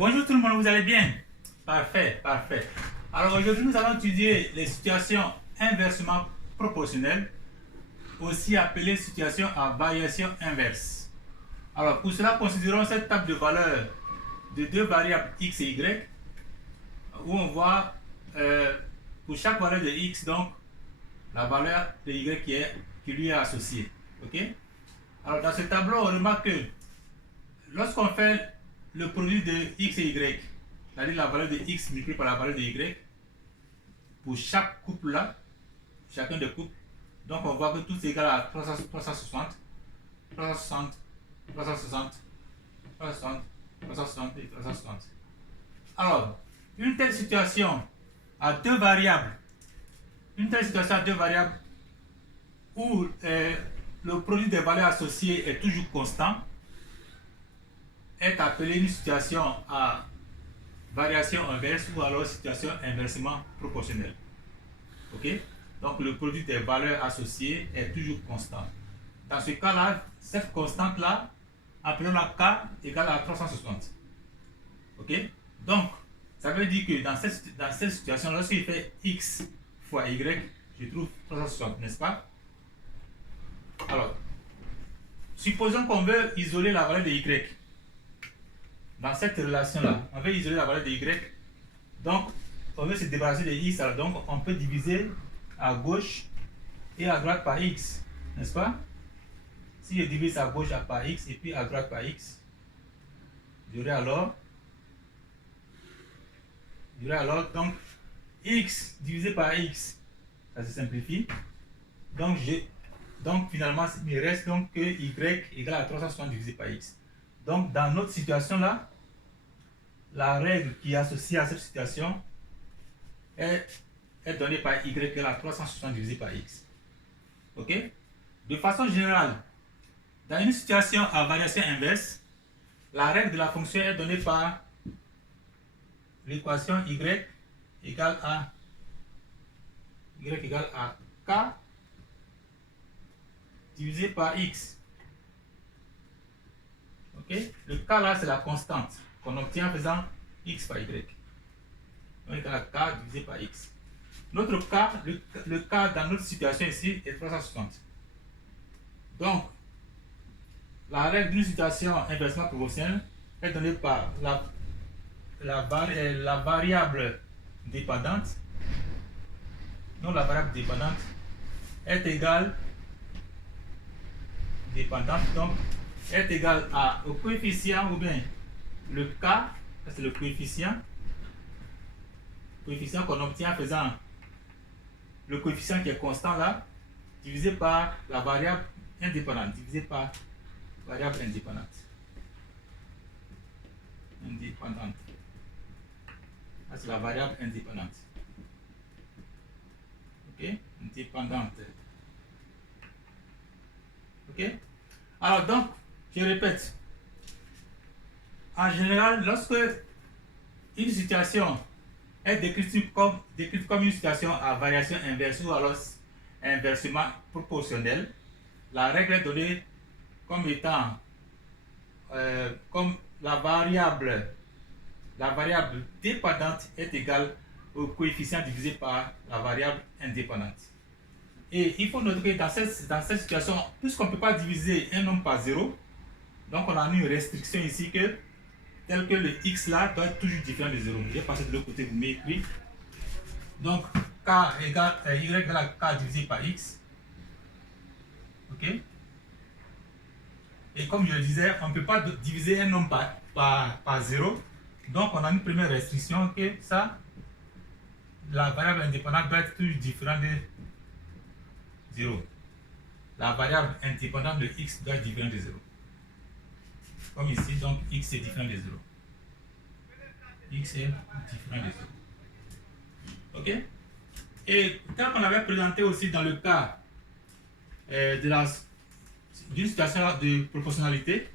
Bonjour tout le monde, vous allez bien? Parfait, parfait. Alors aujourd'hui, nous allons étudier les situations inversement proportionnelles, aussi appelées situations à variation inverse. Alors pour cela, considérons cette table de valeurs de deux variables x et y, où on voit pour chaque valeur de x, donc la valeur de y qui lui est associée. Ok? Alors dans ce tableau, on remarque que lorsqu'on fait le produit de x et y, c'est-à-dire la valeur de x multipliée par la valeur de y, pour chaque couple là, chacun des couples, donc on voit que tout est égal à 360, 360, 360, 360, 360 et 360. Alors, une telle situation à deux variables, où le produit des valeurs associées est toujours constant, est appelée une situation à variation inverse ou alors situation inversement proportionnelle. Ok? Donc le produit des valeurs associées est toujours constant. Dans ce cas-là, cette constante-là, appelons-la K égale à 360. Ok? Donc, ça veut dire que dans cette situation, lorsqu'il fait X fois Y, je trouve 360, n'est-ce pas? Alors, supposons qu'on veut isoler la valeur de Y. Dans cette relation-là, on veut isoler la valeur de Y. Donc, on veut se débarrasser de X. Alors, donc, on peut diviser à gauche et à droite par X. N'est-ce pas? Si je divise à gauche par X et puis à droite par X, j'aurai alors donc X divisé par X. Ça se simplifie. Donc, finalement, il me reste donc que Y égale à 360 divisé par X. Donc, dans notre situation-là, la règle qui est associée à cette situation est donnée par y égale à 360 divisé par x. Ok? De façon générale, dans une situation à variation inverse, la règle de la fonction est donnée par l'équation y égale à k divisé par x. Ok? Le k là, c'est la constante qu'on obtient en faisant x par y. Donc, égal à k divisé par x. Notre k, le k dans notre situation ici est 360. Donc, la règle d'une situation inversement proportionnelle est donnée par la variable dépendante. Donc, la variable dépendante est égale au coefficient ou bien le k, c'est le coefficient qu'on obtient en faisant le coefficient qui est constant là, divisé par la variable indépendante, Ça, c'est la variable indépendante. Ok? Indépendante. Ok? Alors donc, je répète. En général, lorsque une situation est décrite comme une situation à variation inverse ou alors inversement proportionnelle, la règle est donnée comme étant comme la variable dépendante est égale au coefficient divisé par la variable indépendante. Et il faut noter que dans cette situation, puisqu'on ne peut pas diviser un nombre par 0, donc on a une restriction ici tel que le x là doit être toujours différent de 0. Je vais passer de l'autre côté, vous m'écrivez. Donc, y égale à k divisé par x. Ok? Et comme je le disais, on ne peut pas diviser un nombre par 0. Donc, on a une première restriction que ça, la variable indépendante doit être toujours différente de 0. La variable indépendante de x doit être différente de 0. Comme ici, donc x est différent de 0. X est différent de 0. Ok? Et quand on avait présenté aussi dans le cas d'une situation de proportionnalité,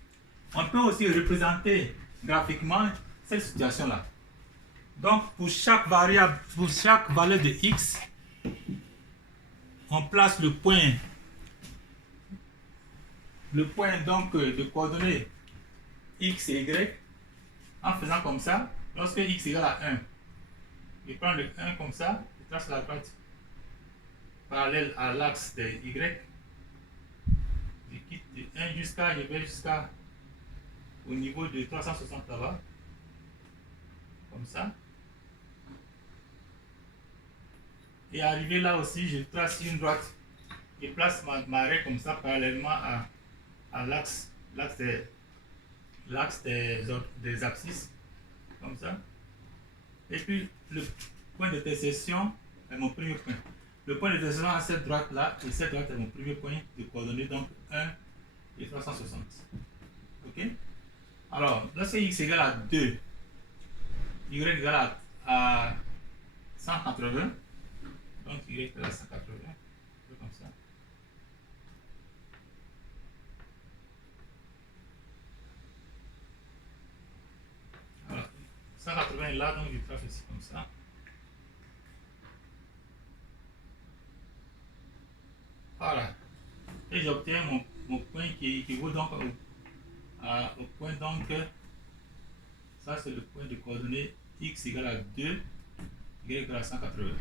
on peut aussi représenter graphiquement cette situation-là. Donc, pour chaque valeur de x, on place le point donc de coordonnées x et y En faisant comme ça, lorsque x égale à 1, je prends le 1 comme ça, je trace la droite parallèle à l'axe de y. Je quitte de 1 je vais jusqu'à au niveau de 360 là-bas. Comme ça. Et arrivé là aussi, je trace une droite. Je place ma raie comme ça parallèlement à l'axe des abscisses. Comme ça. Et puis le point d'intersection est mon premier point. Le point d'intersection à cette droite-là, et cette droite est mon premier point de coordonnées, donc 1 et 360. Ok? Alors, lorsque x égale à 2, y égale à 180, donc y égale à 180, comme ça. Alors, 180 est là, donc je trace ici comme ça. Voilà. Et j'obtiens mon point qui équivaut donc au point, donc, ça c'est le point de coordonnées x égale à 2, y égale à 180.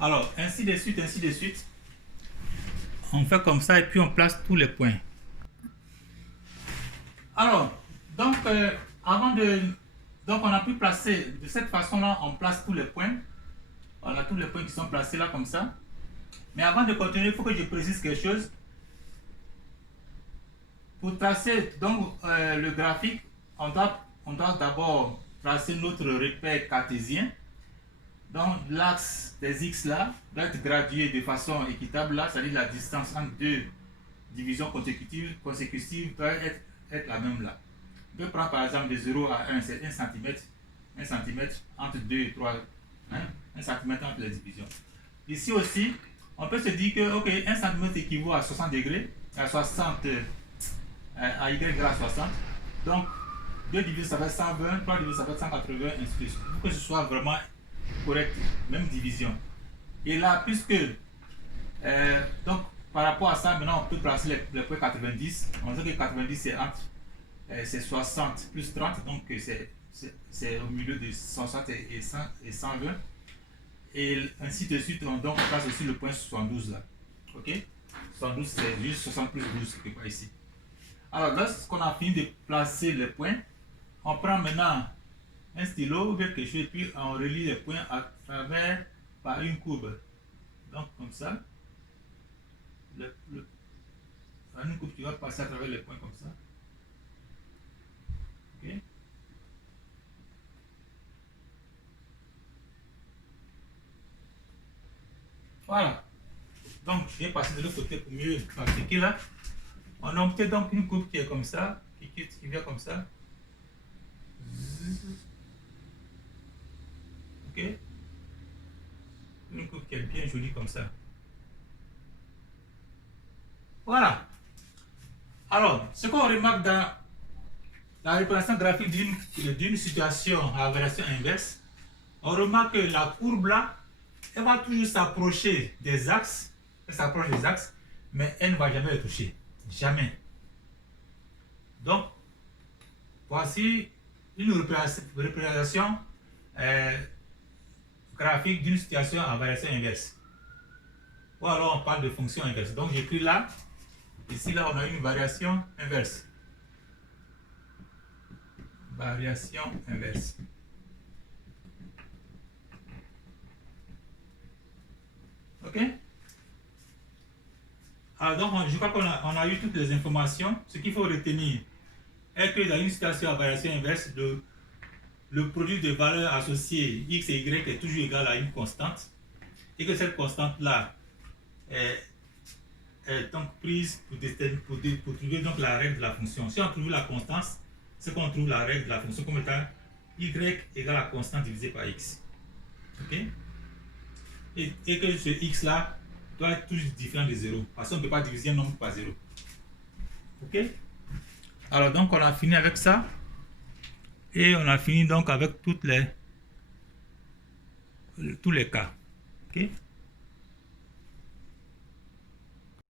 Alors, ainsi de suite, ainsi de suite. On fait comme ça et puis on place tous les points. Alors, donc, donc on a pu placer, de cette façon-là, on place tous les points. On a tous les points qui sont placés là comme ça. Mais avant de continuer, il faut que je précise quelque chose. Pour tracer donc, le graphique, on doit d'abord tracer notre repère cartésien. Donc l'axe des x là doit être gradué de façon équitable là, c'est-à-dire la distance entre deux divisions consécutives doit être la même là. Je vais prendre par exemple de 0 à 1, c'est 1 cm entre 2 et 3, hein, 1 cm entre les divisions. Ici aussi, on peut se dire que ok, 1 cm équivaut à 60 degrés, à 60, à y égale à 60. Donc 2 divisé ça fait 120, 3 divisé ça fait 180, ainsi de suite. Il faut que ce soit vraiment correct, même division. Et là, puisque, donc par rapport à ça, maintenant on peut placer les points 90. On sait que 90 c'est entre c'est 60 plus 30, donc c'est au milieu de 160 et 120. Et ainsi de suite, donc on place aussi le point 72 là. Ok? 72 c'est juste 60 plus 12 quelque part ici. Alors lorsqu'on a fini de placer les points, on prend maintenant un stylo ou quelque chose et puis on relie les points à travers par une courbe. Donc comme ça, une courbe qui va passer à travers les points comme ça. Ok. Voilà. Donc je vais passer de l'autre côté pour mieux pratiquer là. On a obtient donc une courbe qui est comme ça, qui vient comme ça. Ok. Une courbe qui est bien jolie comme ça. Voilà. Alors, ce qu'on remarque dans la représentation graphique d'une situation à variation inverse, on remarque que la courbe là, elle va toujours s'approcher des axes, elle s'approche des axes, mais elle ne va jamais les toucher. Jamais. Donc, voici une représentation graphique d'une situation à variation inverse. Ou alors on parle de fonction inverse. Donc j'écris là, ici là on a une variation inverse. Variation inverse. Ok? Alors donc je crois qu'on a eu toutes les informations. Ce qu'il faut retenir est que dans une situation à variation inverse, le produit de valeurs associées x et y est toujours égal à une constante et que cette constante là est donc prise pour trouver donc la règle de la fonction. Si on trouve la constante, c'est qu'on trouve la règle de la fonction comme étant y égale à constante divisé par x. Ok? Et que ce x là doit être toujours différent de 0 parce qu'on ne peut pas diviser un nombre par 0. Ok? Alors donc on a fini avec ça et on a fini donc avec tous les cas. Ok?